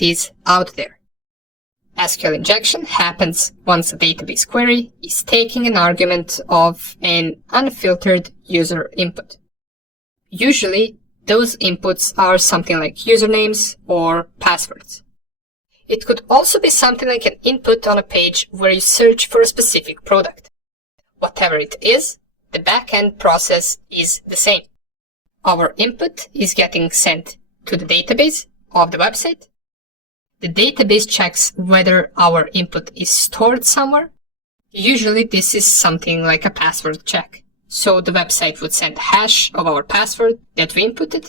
vulnerabilities out there. SQL injection happens once a database query is taking an argument of an unfiltered user input. Usually, those inputs are something like usernames or passwords. It could also be something like an input on a page where you search for a specific product. Whatever it is, the backend process is the same. Our input is getting sent to the database of the website. The database checks whether our input is stored somewhere. Usually this is something like a password check. So the website would send a hash of our password that we inputted.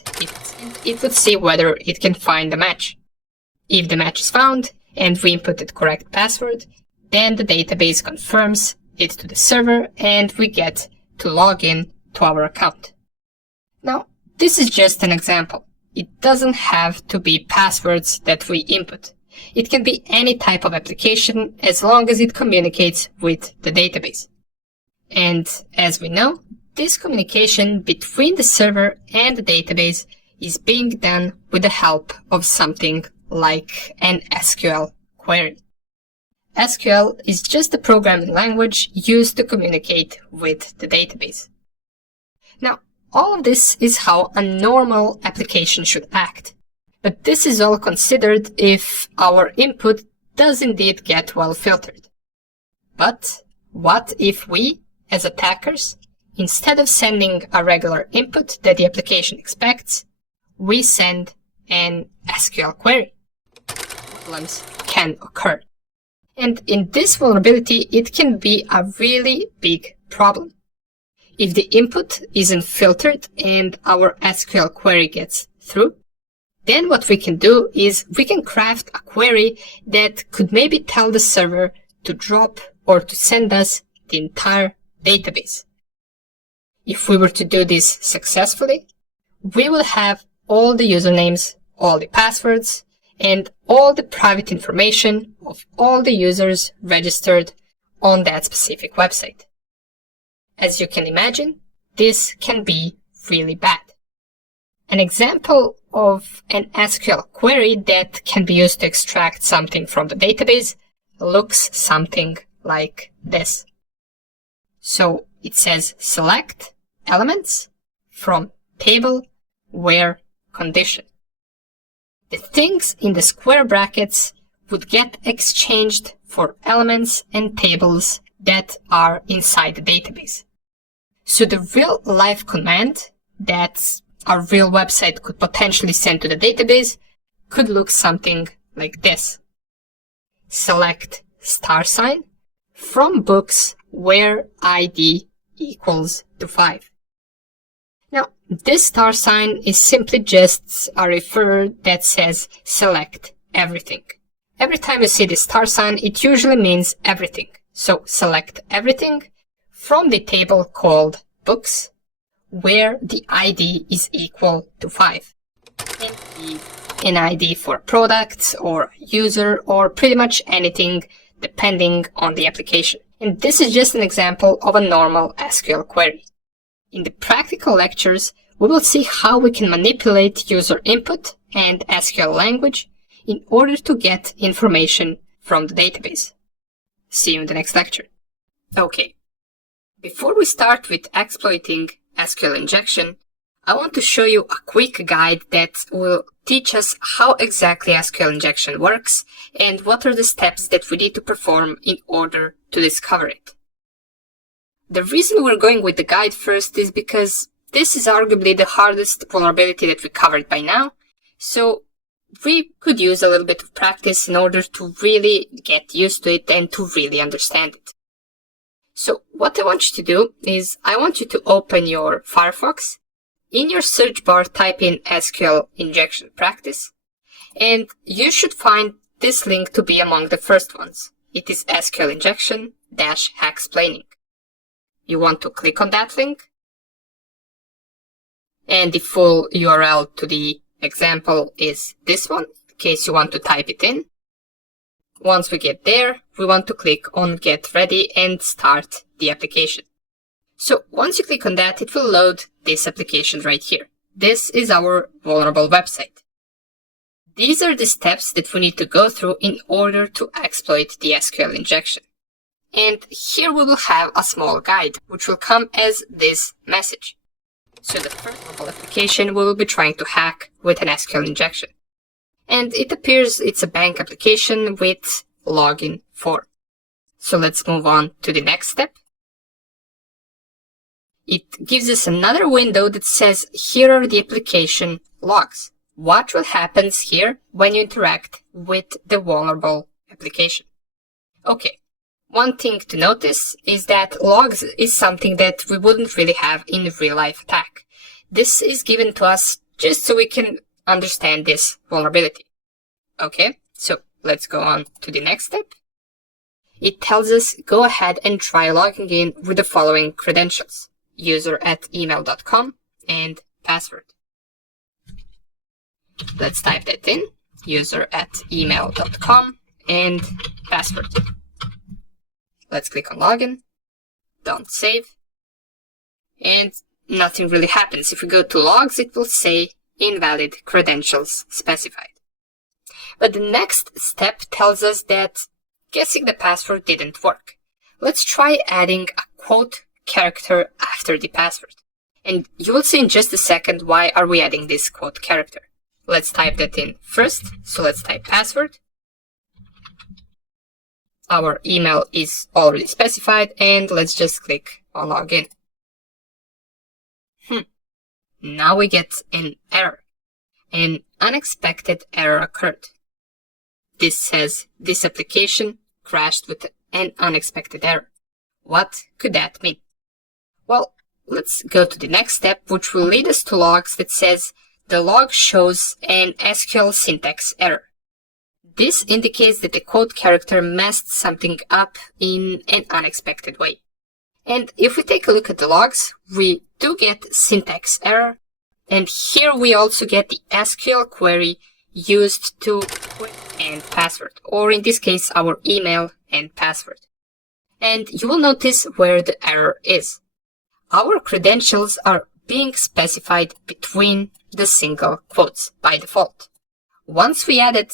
It would see whether it can find a match. If the match is found and we inputted correct password, then the database confirms it to the server and we get to log in to our account. Now, this is just an example. It doesn't have to be passwords that we input. It can be any type of application as long as it communicates with the database. And as we know, this communication between the server and the database is being done with the help of something like an SQL query. SQL is just a programming language used to communicate with the database. Now, all of this is how a normal application should act. But this is all considered if our input does indeed get well filtered. But what if we, as attackers, instead of sending a regular input that the application expects, we send an SQL query? Problems can occur. And in this vulnerability, it can be a really big problem. If the input isn't filtered and our SQL query gets through, then what we can do is we can craft a query that could maybe tell the server to drop or to send us the entire database. If we were to do this successfully, we will have all the usernames, all the passwords, and all the private information of all the users registered on that specific website. As you can imagine, this can be really bad. An example of an SQL query that can be used to extract something from the database looks something like this. So it says select elements from table where condition. The things in the square brackets would get exchanged for elements and tables that are inside the database. So the real life command that our real website could potentially send to the database could look something like this. Select $sign from books where ID equals to 5. Now, this $sign is simply just a referrer that says select everything. Every time you see this $sign, it usually means everything. So select everything from the table called books, where the ID is equal to 5. It can be an ID for a product or a user or pretty much anything depending on the application. And this is just an example of a normal SQL query. In the practical lectures, we will see how we can manipulate user input and SQL language in order to get information from the database. See you in the next lecture. Okay, before we start with exploiting SQL injection, I want to show you a quick guide that will teach us how exactly SQL injection works and what are the steps that we need to perform in order to discover it. The reason we're going with the guide first is because this is arguably the hardest vulnerability that we covered by now, so we could use a little bit of practice in order to really get used to it and to really understand it. So what I want you to do is I want you to open your Firefox. In your search bar, type in SQL injection practice, and you should find this link to be among the first ones. It is SQL injection -explaining. You want to click on that link, and the full URL to the example is this one, in case you want to type it in. Once we get there, we want to click on Get Ready and start the application. So once you click on that, it will load this application right here. This is our vulnerable website. These are the steps that we need to go through in order to exploit the SQL injection. And here we will have a small guide, which will come as this message. So the first mobile application we will be trying to hack with an SQL injection. And it appears it's a bank application with login form. So let's move on to the next step. It gives us another window that says, here are the application logs. What will happen here when you interact with the vulnerable application? Okay, one thing to notice is that logs is something that we wouldn't really have in a real-life attack. This is given to us just so we can understand this vulnerability. Okay, so let's go on to the next step. It tells us go ahead and try logging in with the following credentials: user@email.com and password. Let's type that in, user@email.com and password. Let's click on login, don't save, and nothing really happens. If we go to logs, it will say invalid credentials specified. But the next step tells us that guessing the password didn't work. Let's try adding a quote character after the password. And you will see in just a second why are we adding this quote character. Let's type that in first. So let's type password. Our email is already specified, and let's just click on login. Now we get an error. An unexpected error occurred. This says this application crashed with an unexpected error. What could that mean? Well, let's go to the next step, which will lead us to logs that says the log shows an SQL syntax error. This indicates that the quote character messed something up in an unexpected way. And if we take a look at the logs, we do get syntax error. And here we also get the SQL query used to query and password, or in this case, our email and password. And you will notice where the error is. Our credentials are being specified between the single quotes by default. Once we added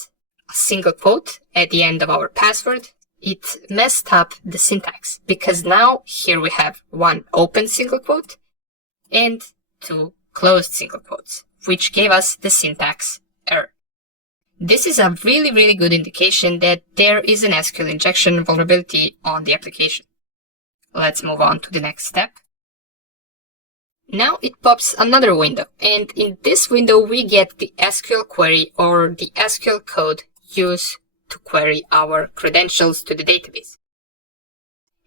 a single quote at the end of our password, it messed up the syntax, because now here we have one open single quote and two closed single quotes, which gave us the syntax error. This is a really good indication that there is an SQL injection vulnerability on the application. Let's move on to the next step. Now it pops another window, and in this window we get the SQL query, or the SQL code used to query our credentials to the database.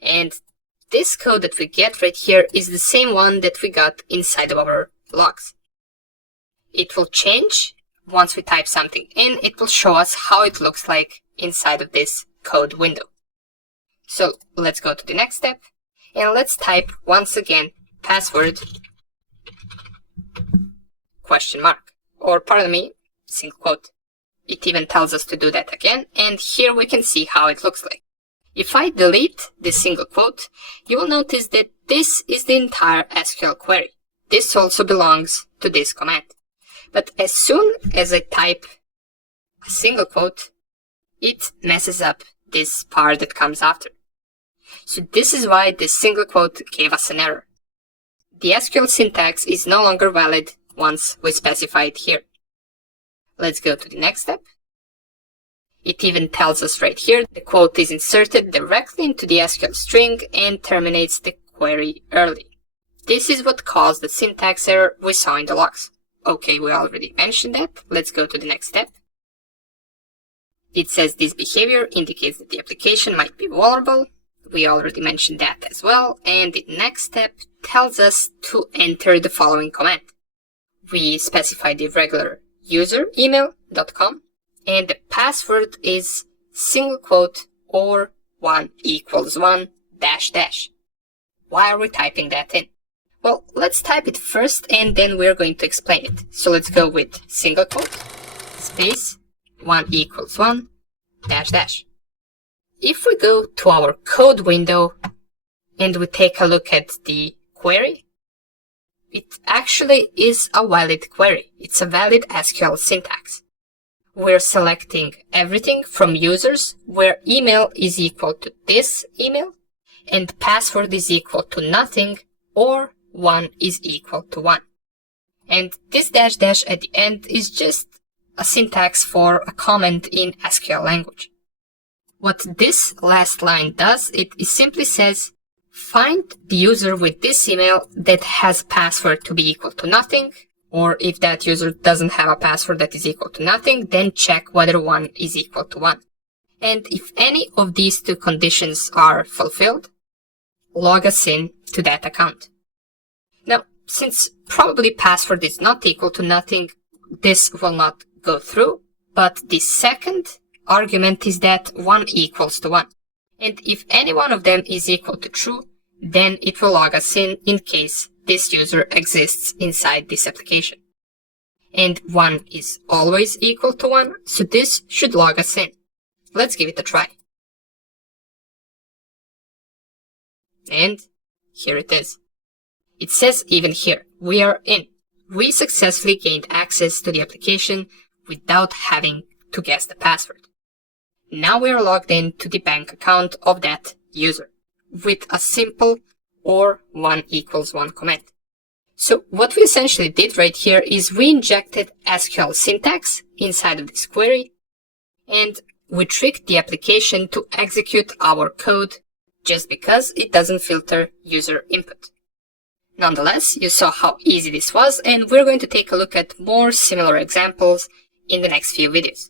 And this code that we get right here is the same one that we got inside of our logs. It will change once we type something in. It will show us how it looks like inside of this code window. So let's go to the next step, and let's type once again password question mark, or pardon me, single quote. It even tells us to do that again, and here we can see how it looks like. If I delete this single quote, you will notice that this is the entire SQL query. This also belongs to this command. But as soon as I type a single quote, it messes up this part that comes after. So this is why this single quote gave us an error. The SQL syntax is no longer valid once we specify it here. Let's go to the next step. It even tells us right here the quote is inserted directly into the SQL string and terminates the query early. This is what caused the syntax error we saw in the logs. Okay, we already mentioned that. Let's go to the next step. It says this behavior indicates that the application might be vulnerable. We already mentioned that as well. And the next step tells us to enter the following command. We specify the regular user@email.com, and the password is single quote or 1 = 1 --. Why are we typing that in? Well, let's type it first and then we're going to explain it. So let's go with single quote space 1 = 1 --. If we go to our code window and we take a look at the query, it actually is a valid query. It's a valid SQL syntax. we're selecting everything from users where email is equal to this email and password is equal to nothing or 1 is equal to 1. And this dash dash at the end is just a syntax for a comment in SQL language. What this last line does, it simply says, find the user with this email that has password to be equal to nothing, or if that user doesn't have a password that is equal to nothing, then check whether 1 is equal to 1. And if any of these two conditions are fulfilled, log us in to that account. Now, since probably password is not equal to nothing, this will not go through, but the second argument is that 1 equals to 1. And if any one of them is equal to true, then it will log us in case this user exists inside this application. And 1 is always equal to 1, so this should log us in. Let's give it a try. And here it is. It says even here, we are in. We successfully gained access to the application without having to guess the password. Now we are logged in to the bank account of that user with a simple or 1 equals 1 command. So what we essentially did right here is we injected SQL syntax inside of this query and we tricked the application to execute our code just because it doesn't filter user input. Nonetheless, you saw how easy this was, and we're going to take a look at more similar examples in the next few videos.